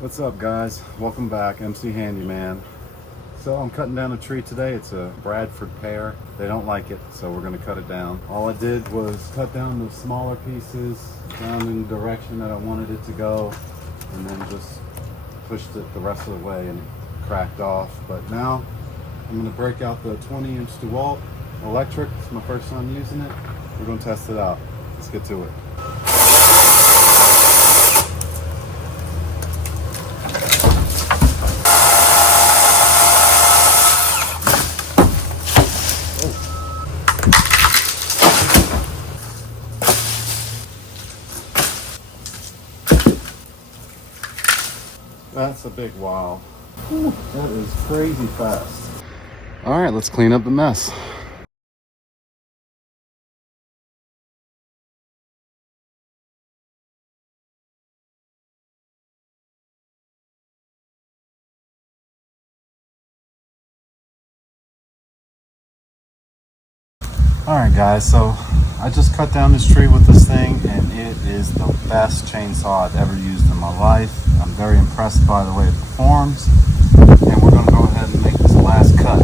What's up, guys? Welcome back, MC Handyman. So I'm cutting down a tree today. It's a Bradford pear. They don't like it, so we're gonna cut it down. All I did was cut down the smaller pieces down in the direction that I wanted it to go, and then just pushed it the rest of the way and it cracked off. But now I'm gonna break out the 20-inch DeWalt electric. It's my first time using it. We're gonna test it out. Let's get to it. That's a big wow. Whew, that is crazy fast. All right, let's clean up the mess. All right, guys, so I just cut down this tree with this thing, and it is the best chainsaw I've ever used in my life. I'm very impressed by the way it performs, and we're gonna go ahead and make this last cut.